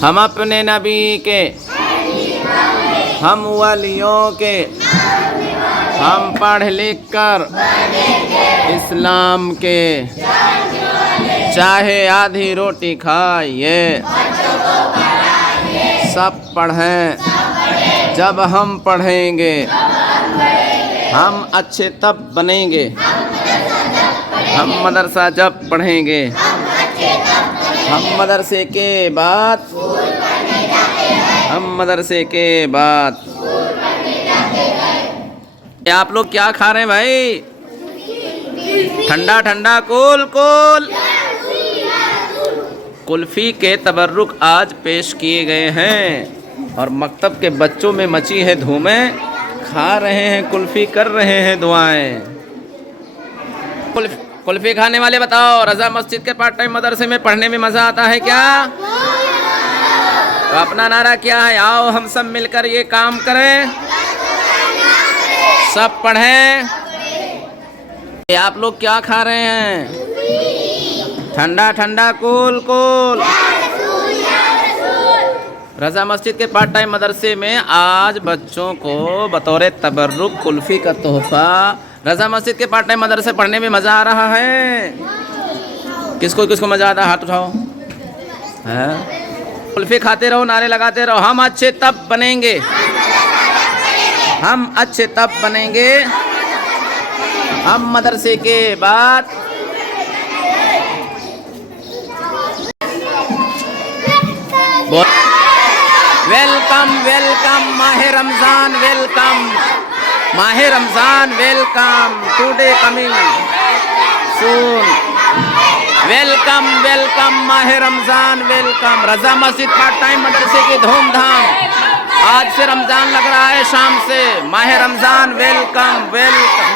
हम अपने नबी के, हम वलियों के, हम पढ़ लिख कर इस्लाम के, चाहे आधी रोटी खाइए, सब पढ़ें। जब हम पढ़ेंगे हम अच्छे तब बनेंगे। हम मदरसा जब पढ़ेंगे, हम मदरसे के बाद, हम मदरसे के बाद। आप लोग क्या खा रहे हैं भाई? ठंडा ठंडा कूल कूल कुल्फ़ी के तबर्रुक आज पेश किए गए हैं और मकतब के बच्चों में मची है धूमें। खा रहे हैं कुल्फ़ी, कर रहे हैं दुआएं। कुल्फ़ी खाने वाले बताओ, रज़ा मस्जिद के पार्ट टाइम मदरसे में पढ़ने में मज़ा आता है क्या? तो अपना नारा क्या है? आओ हम सब मिलकर ये काम करें, सब पढ़ें। आप लोग क्या खा रहे हैं? ठंडा ठंडा कूल कूल। रज़ा मस्जिद के पार्ट टाइम मदरसे में आज बच्चों को बतौर तबर्रुक कुल्फ़ी का तोहफ़ा। रज़ा मस्जिद के पार्ट टाइम मदरसे पढ़ने में मज़ा आ रहा है? किसको किसको मज़ा आता है? हाथ उठाओ। है कुल्फ़ी खाते रहो, नारे लगाते रहो। हम अच्छे तब बनेंगे, हम अच्छे तब बनेंगे, हम मदरसे के बाद। वेलकम वेलकम माहे रमज़ान, वेलकम माहे Ramzan, welcome today coming soon. Welcome welcome माहे रमज़ान, वेलकम। रज़ा मस्जिद पार्ट टाइम मदरसे की धूमधाम। आज से रमज़ान लग रहा है, शाम से माहे रमज़ान। Welcome welcome.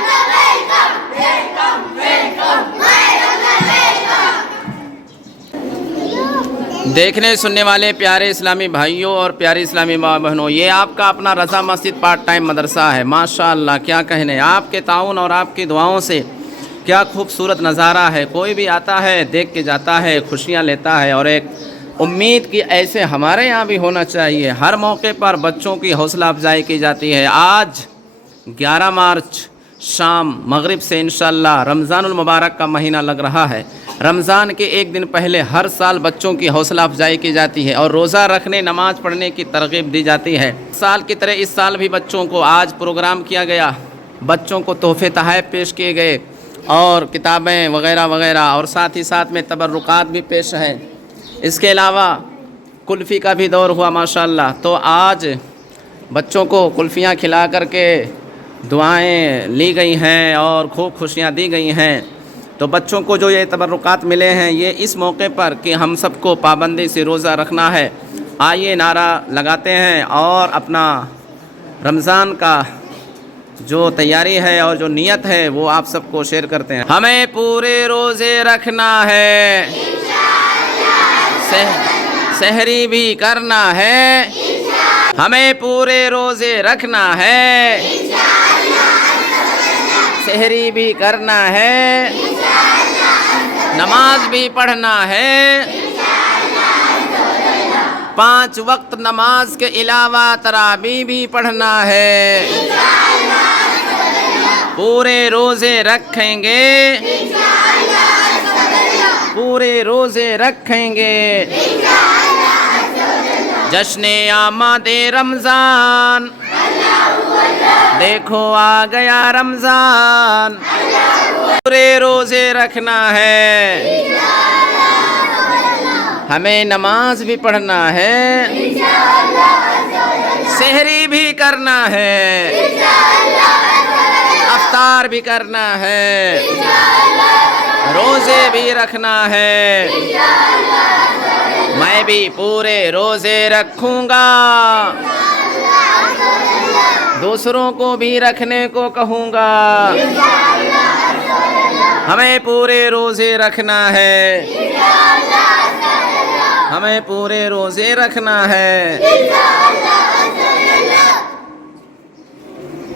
देखने सुनने वाले प्यारे इस्लामी भाइयों और प्यारी इस्लामी माँ बहनों, ये आपका अपना रज़ा मस्जिद पार्ट टाइम मदरसा है। माशाअल्लाह, क्या कहने, आपके ताउन और आपकी दुआओं से क्या खूबसूरत नज़ारा है। कोई भी आता है, देख के जाता है, खुशियाँ लेता है। और एक उम्मीद की ऐसे हमारे यहाँ भी होना चाहिए। हर मौके पर बच्चों की हौसला अफजाई की जाती है। आज 11 मार्च शाम मगरिब से इंशाअल्लाह रमज़ानुल मुबारक का महीना लग रहा है। रमज़ान के एक दिन पहले हर साल बच्चों की हौसला अफजाई की जाती है और रोज़ा रखने, नमाज़ पढ़ने की तरग़ीब दी जाती है। साल की तरह इस साल भी बच्चों को आज प्रोग्राम किया गया। बच्चों को तोहफ़े तोहफ़े पेश किए गए और किताबें वग़ैरह वग़ैरह, और साथ ही साथ में तबर्रुकात भी पेश हैं। इसके अलावा कुल्फ़ी का भी दौर हुआ माशाअल्लाह। तो आज बच्चों को कुल्फ़ियाँ खिला करके दुआएं ली गई हैं और खूब खुशियाँ दी गई हैं। तो बच्चों को जो ये तबर्रुकात मिले हैं, ये इस मौके पर कि हम सबको पाबंदी से रोज़ा रखना है। आइए नारा लगाते हैं और अपना रमज़ान का जो तैयारी है और जो नियत है वो आप सबको शेयर करते हैं। हमें पूरे रोज़े रखना है, सहरी भी करना है। हमें पूरे रोज़े रखना है, सहरी भी करना है, नमाज भी पढ़ना है। 5 वक्त नमाज के अलावा तरावी भी पढ़ना है। पूरे रोज़े रखेंगे, पूरे रोज़े रखेंगे। जश्ने आमादे रमज़ान, देखो आ गया रमज़ान। पूरे रोज़े रखना है, हमें नमाज भी पढ़ना है, सहरी भी करना है, अफ्तार भी करना है, रोज़े भी रखना है। मैं भी पूरे रोज़े रखूँगा, दूसरों को भी रखने को कहूँगा। हमें पूरे रोज़े रखना है, हमें पूरे रोज़े रखना है।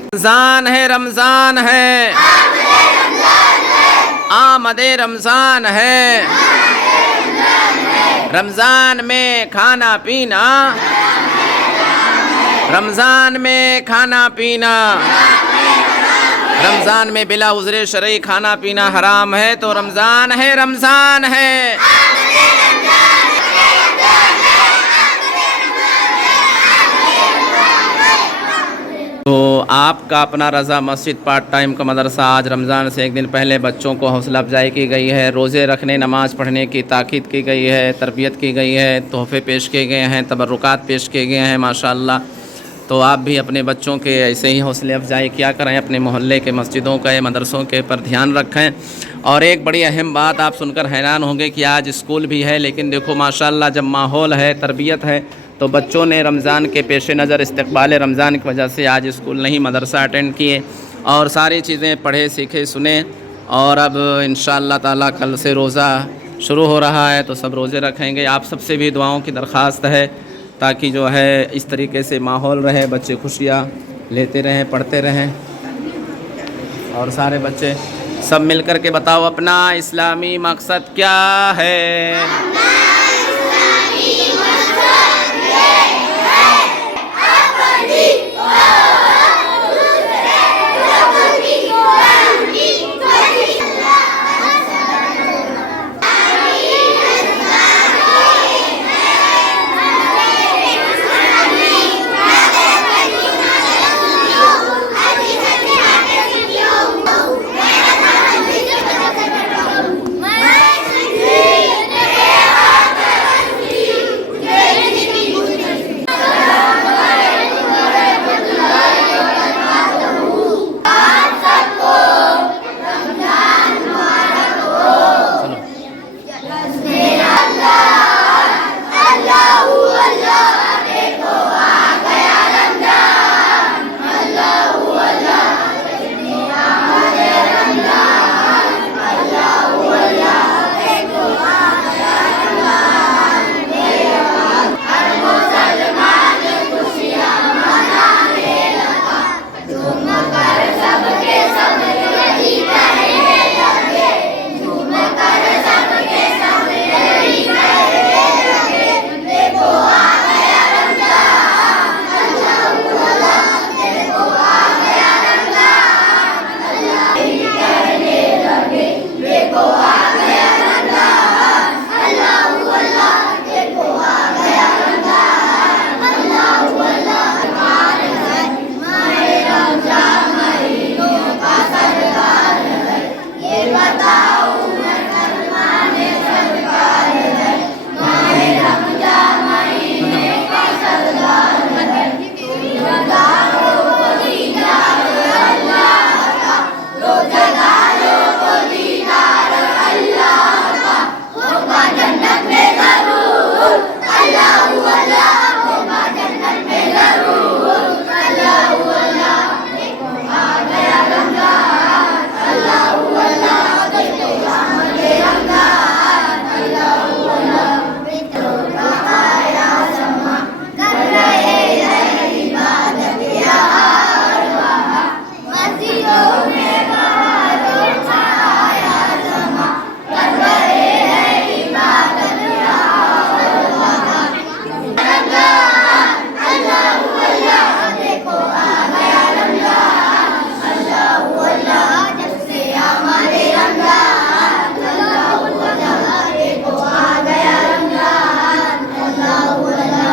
रमज़ान है, रमज़ान है, आमदे रमज़ान है। रमज़ान में खाना पीना, रमज़ान में खाना पीना, रमज़ान में बिला उज़्र शरई खाना पीना हराम है, तो रमज़ान है, रमज़ान है। तो आपका अपना रज़ा मस्जिद पार्ट टाइम का मदरसा आज रमज़ान से एक दिन पहले बच्चों को हौसला अफजाई की गई है, रोज़े रखने, नमाज़ पढ़ने की ताकीद की गई है, तरबियत की गई है, तोहफ़े पेश किए गए हैं, तबर्रुकात पेश किए गए हैं माशाअल्लाह। तो आप भी अपने बच्चों के ऐसे ही हौसले अफजाई किया करें, अपने मोहल्ले के मस्जिदों के मदरसों के पर ध्यान रखें। और एक बड़ी अहम बात आप सुनकर हैरान होंगे कि आज स्कूल भी है, लेकिन देखो माशाअल्लाह जब माहौल है, तरबियत है, तो बच्चों ने रमज़ान के पेश नज़र इस्तक़बाल रमज़ान की वजह से आज स्कूल नहीं मदरसा अटेंड किए और सारी चीज़ें पढ़े सीखे सुने। और अब इंशाअल्लाह ताला कल से रोज़ा शुरू हो रहा है, तो सब रोज़े रखेंगे। आप सबसे भी दुआओं की दरख्वास्त है ताकि जो है इस तरीके से माहौल रहे, बच्चे खुशियाँ लेते रहें, पढ़ते रहें। और सारे बच्चे सब मिल कर के बताओ अपना इस्लामी मकसद क्या है।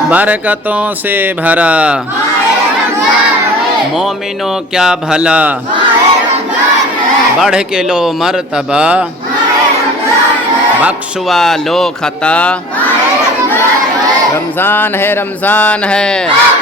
बरकतों से भरा मोमिनों क्या भला, बढ़ के लो मर्तबा, बख्शवा लो खता। रमज़ान है, रमज़ान है।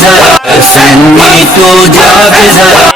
जरा, सन्नी तू जाग जरा।